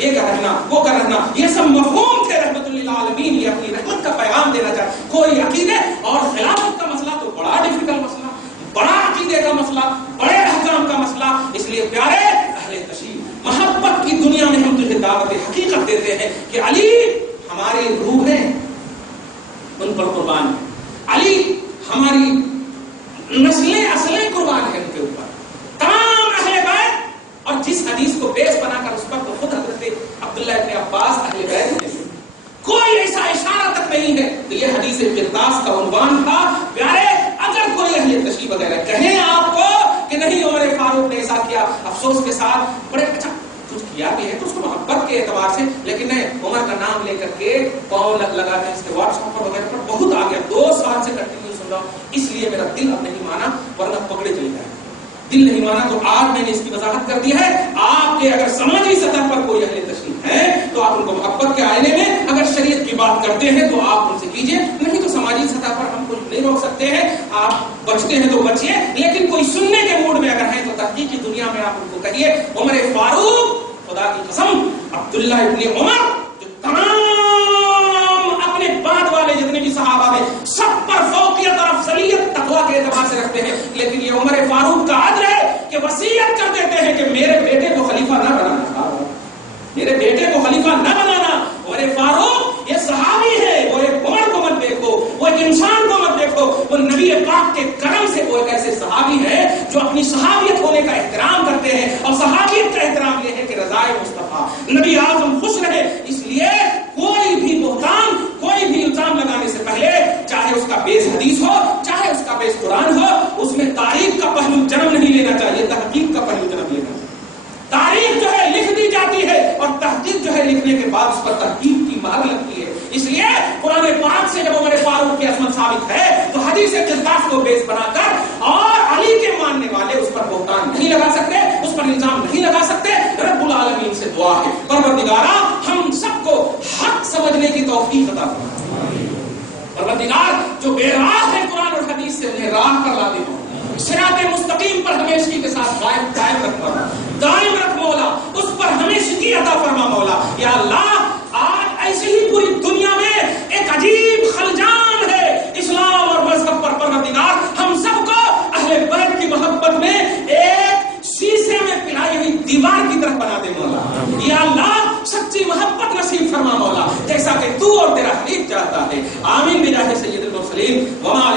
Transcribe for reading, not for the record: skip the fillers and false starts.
یہ کا رہنا وہ کا رہنا، یہ سب مفہوم تھے رحمت للعالمین، یہ اپنی رحمت کا پیغام دینا چاہتے. کوئی عقیدے اور خلافت کا مسئلہ تو بڑا ڈیفیکلٹ مسئلہ، بڑا عقیدے کا مسئلہ، بڑے احکام کا مسئلہ. اس لیے پیارے اہل تشیع، محبت کی دنیا میں ہم تجھے دعوت حقیقت دیتے ہیں کہ علی ہماری روحیں ان پر قربان ہے، علی ہماری نسلیں اصلیں قربان ہیں ان کے اوپر. تمام اہل بیت، اور جس حدیث کو بیس بنا کر اس پر تو خود حضرت عبداللہ ابن عباس اہل بیت میں سے کوئی ایسا اشارہ تک نہیں ہے. تو یہ حدیث قرطاس کا عنوان تھا. پیارے اگر کوئی اہل تشیع وغیرہ کہیں آپ کو کہ نہیں عمر فاروق نے ایسا کیا، افسوس کے ساتھ بڑے اچھا کچھ کیا بھی ہے تو اس کو محبت کے اعتبار سے، لیکن نہیں عمر کا نام لے کر کے پاؤں لگا کے اس کے واٹس ایپ پر وغیرہ پر بہت آ گیا. 2 سال سے کنٹینیو سن رہا ہوں، اس لیے میرا دل اب نہیں مانا، ورنہ پکڑے چلے جائے. دل نہیں مانا تو آج میں نے اس کی وضاحت کر دی ہے. آپ کے اگر سماجی سطح پر کوئی اہل تشیع ہے تو آپ ان کو محبت کے آئینے میں اگر شریعت کی بات کرتے ہیں تو آپ ان سے کیجئے، نہیں تو سماجی سطح پر ہم کچھ نہیں روک سکتے ہیں. آپ بچتے ہیں تو بچیے، لیکن کوئی سننے کے موڈ میں اگر ہیں تو تحقیق کی دنیا میں آپ ان کو کہیے عمر فاروق، خدا کی قسم عبداللہ ابن عمر جو تمام اپنے بعد والے جتنے بھی صحابہ ہیں سب پر فوقیت اور افضلیت تقویٰ کے اعتبار سے رکھتے ہیں، لیکن یہ عمر فاروق کا عدل ہے کہ وصیت کر دیتے ہیں کہ میرے بیٹے کو خلیفہ نہ بنانا، میرے بیٹے کو خلیفہ نہ بنانا. عمر فاروق یہ صحابی ہے، وہ ایک عمر کو مت دیکھو، وہ ایک انسان کو مت دیکھو، وہ نبی پاک کے کرم سے وہ ایک ایسے صحابی ہے جو اپنی صحابیت ہونے کا احترام کرتے ہیں. اور صحابیت کا احترام یہ ہے کہ رضائے مصطفیٰ نبی اعظم خوش رہے. اس لیے کوئی بھی بہتان، کوئی بھی الزام لگانے سے پہلے چاہے اس کا بیس حدیث ہو، چاہے اس کا بیس قرآن ہو، اس میں تاریخ کا پہلو جنم نہیں لینا چاہیے، تحقیق کا پہلو جنم لینا چاہیے. تاریخ جو ہے لکھ دی جاتی ہے اور تحقیق جو ہے لکھنے کے بعد اس پر تحقیق کی مہر لگتی ہے. اس لیے قرآن پاک سے جب عمر فاروق کی عصمت ثابت ہے تو حدیث قرطاس کو بیس بنا کر اور علی کے ماننے والے اس پر بہتان نہیں لگا سکتے، اس پر الزام نہیں لگا سکتے. رب العالمین سے دعا ہے پروردگارا ہم سب کو حق سمجھنے کی توفیق عطا فرما. پروردگار جو بے راہ ہے قرآن اور حدیث سے انہیں راہ پر لا دے، صراط مستقیم پر ہمیشگی کے ساتھ قائم رکھ مولا، دائم رکھ مولا، اس پر ہمیشگی عطا فرما مولا. یا اللہ آج ایسی ہی پوری دنیا میں ایک عجیب خلجان ہے اسلام اور مذہب پر. پروردگار ہم سب کو اہل بیت کی محبت میں ایک شیشے میں پلائی ہوئی دیوار کی طرف بنا دے مولا. یا اللہ سچی محبت نصیب فرما مولا، جیسا کہ تو اور تیرا حبیب چاہتا ہے. آمین بجاہ سید المرسلین وما